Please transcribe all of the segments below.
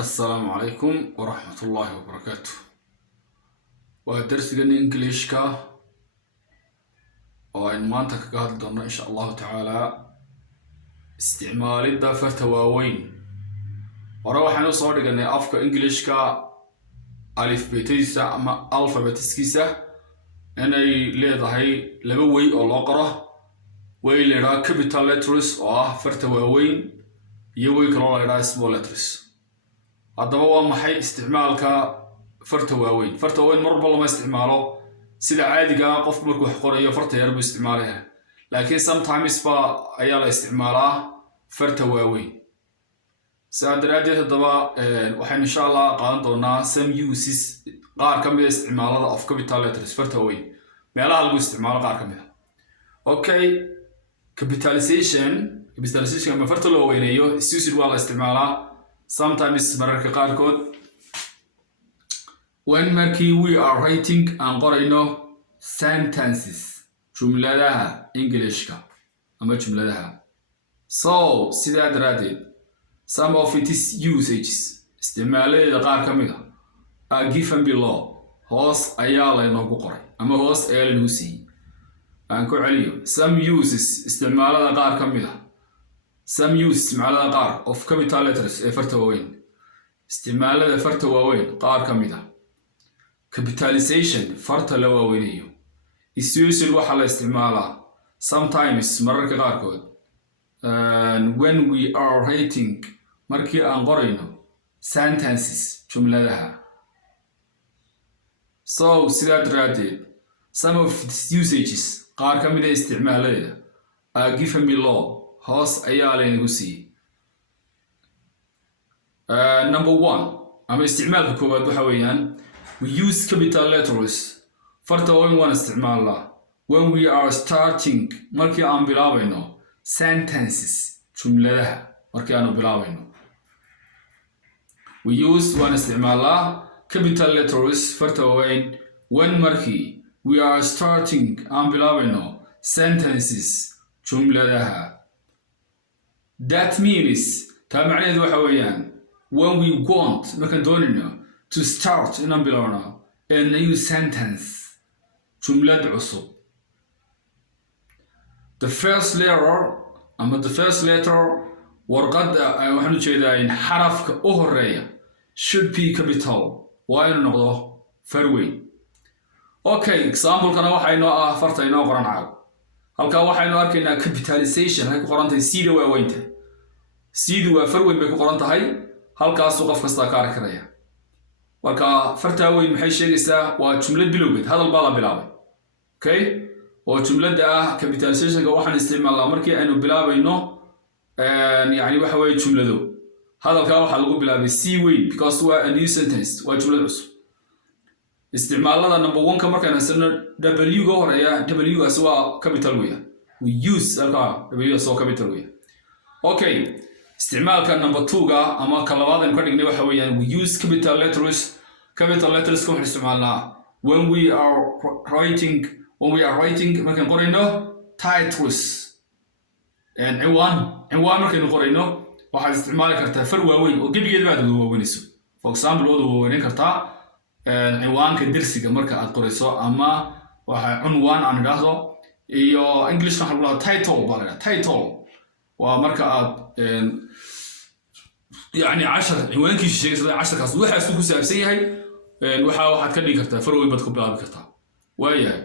السلام عليكم ورحمة الله وبركاته. ودرس إنجليش كا وإن ما أنت كهذا إن شاء الله تعالى استعمال الدافع تواوين وروح نوصل لقنا أفك إنجليش كا ألف بيتيسا أما ألفابيتسكيسا أنا ليه هاي لبوي أو لقرة ويلي را capital letters أو فرتواوين يوي كلا را small letters. haddaba waa maxay isticmaalka farta waaweyn mar walba lama isticmaalo sida caadiga ah qofku markuu wax qorayo farta yar buu isticmaalayaa laakiin sometimes ayaa la isticmaalaa farta waaweyn saadaradeed haddaba waxaan insha Allah qaadan doonaa some uses qaar ka mid ah isticmaalada of capital letters farta waaweyn meelaha lagu isticmaalo qaar ka mid ah okay capitalization ama farta loo weynayo isticmaal waa la isticmaalaa sometimes mararka qaarkood when we are writing and qorayno sentences jumladaha Englishka ama jumladaha so sidaa daraadeed some of its usages isticmaaladeeda qaar ka mid ah are given below hoos ayaa laynoogu qoray ama hoos ayaa laynoogu siiyey aan ku celiyo some uses isticmaalada qaar ka mid ah some use استعمالها قار of capital letters فرت واوين استعمالها فرت واوين قار كميدا capitalization فرت لواوينيو السيوس الواحد لاستعمالها sometimes مرة قار كود when we are writing مركي أنقرينو sentences جملة لها so سيدات راتي some of the usages قار كميدا استعمالها are given below hoos ayaa laynagu siiyey number 1 ama isticmaalka koowaad waxa weeyaan we use capital letters farta waaweyn waan isticmaalnaa when we are starting markii aan bilaabayno sentences jumladaha markii aan bilaabayno we use waan isticmaalnaa capital letters farta waaweyn when markii we are starting aan bilaabayno sentences jumladaha. That means taa macnaheedu waxa weeyaan when we want markaan doonayno to start inaan bilowno a new sentence jumlad cusub the first letter warqadda waxaan u jeedaa in xarafka u horeeya should be capital waa inuu noqdo far weyn okay example-kana waxa inoo ah farta inoo qoran caaw halkaa waxaynu arkaynaa capitalization ay ku qoran tahay sida waaweynta siidu waa far weyn bay ku qoran tahay halkaasuu qof kasta ka arki karaya marka farta weyn maxay sheegaysaa waa jumlad bilowgeed hadal baa la bilaabay okay oo jumlada ah capitalization-ka waxaan isticmaalnaa markii aynu bilaabayno yani waxa weeye jumlado hadalka waxa lagu bilaabay si weyn because waa a new sentence waa jumlad cusub isticmaalada number 1 ka markaan hasano w ga horeeya w as waa capital weya we use halka w as waa capital weya okay استعمالك number 2 ga ama ka labaad aan ka dhignay waxa weeyaan we use capital letters ku waxaan isticmaalnaa when we are writing markaan qorayno titles and ciwaan markaan qorayno waxaad isticmaali kartaa far waaweyn oo gebigeed baad ugu waaweynayso for example waad ugu waaweyn kartaa ciwaanka darsiga marka aad qorayso ama waxa cunwaan aan idhaahdo iyo English waxa lagu leeyahay title waa marka aad يعني 10 ciwaankiisu sheegay 10 kaas waxa isku ku saabsan yahay waxaad ka dhigi kartaa far weyn baad ku bilaabi kartaa waayahay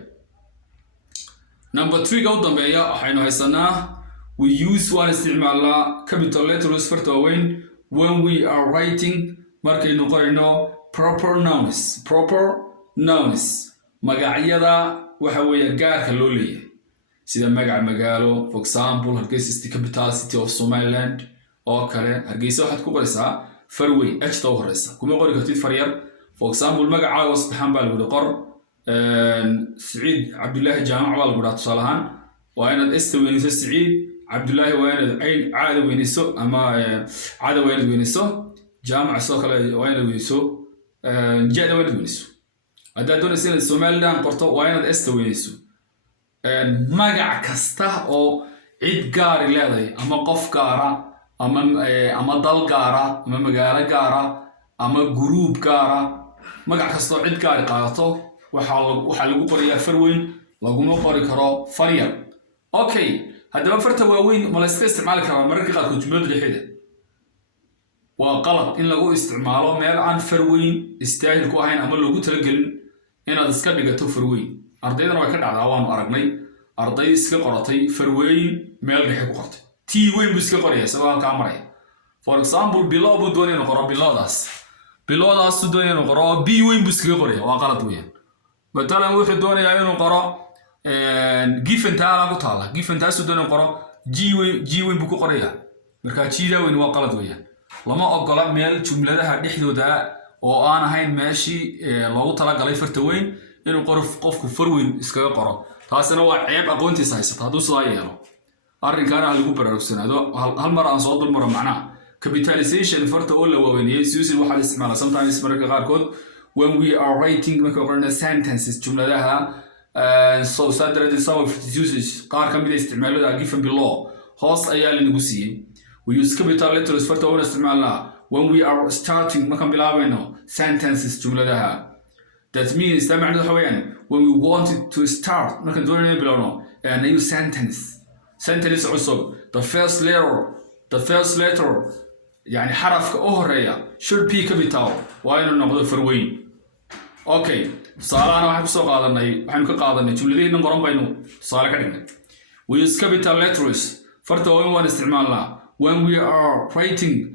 number 3 ga u dambeeya waxaynu haysanaa we use one isticmaalaa capital letters farta waaweyn when we are writing markaynu qorayno proper nouns magacyada waxa weeye gaarka loo leeyahay sida magac magaalo for example Hargeysa is the capital city of Somaliland oo kale Hargeysa waxaad ku qoraysaa far weyn h ta horeysa kuma qori kartid far yar for example magacaaga wasbaxan baa lagu qor Saciid Cabdullaahi Jaamac baa lagu dhaaf salahan waa inaad istaweyniso Saciid Cabdullaahi waa inaad ayn caada weyniso ama caada weyniso Jaamac soo kale waa inaad weyniso jada weyniso haddaad doonayso inaad Somaliland qorto waa inaad istaweyniso magac kasta oo cid gaar leedahay ama qof gaara ama dal gaara ama magaalo gaara ama group gaara magac kastoo cid gaari qaadato waxaa lagu qorayaa far weyn laguma qori karo far yar. Okay, haddaba farta waaweyn ma la iska isticmaali karaa mararka qaarkood jumlada dhexdeeda? waa qalad in lagu isticmaalo meel aan far weyn istaahil ku ahayn ama loogu talagelin inaad iska dhigato far weyn. ardaydana way ka dhacdaa, waanu aragnay arday iska qoratay far weyn meel dhexe ku qortay t weyn buu iska qoraya isagoo halkaa maraya. For example, below buu doonaya inuu qoro bilowdaas buu doonaya inuu qoro b weyn buu iskaga qoraya, waa qalad weeyaan. matalan wuxuu doonayaa inuu qoro given taala ku taala, given taasuu doonaya qoro g weyn buu ku qoraya, marka g-da weyn waa qalad weeyaan. lama ogola meel jumladaha dhexdooda oo aan ahayn meeshii loogu talagalay farta weyn inuu qofku far weyn iskaga qoro. taasina waa ceeb aqoontiisa haysata hadduu sidaa yeelo. arrinkaana lagu baraarugsanaado. hal mar aan soo dulmaro macnaha capitalization farta oo la waaweyniyey suusin waxaa la isticmaalaa sometimes mararka qaarkood when we are writing marka qorana sentences jumladaha. so saddered some of its uses qaar ka mid ah isticmaalada given below hoos ayaa lanagu siiyey. we use capital letters farta oo isticmaalnaa when we are starting markaan bilaabayno sentences jumladaha. that means that macnaheedu waxa weeyaan when we wanted to start markaan doonayno bilowno a new sentence cusub, the first letter يعني حرف هورية should be capital وإنه نقدر فروين. Okay, صالنا واحد بسوق قادرنا وحنا كقادرنا جملتين نقرن بينه صار كذا. We use capital letters فرت وين استعمالنا when we are writing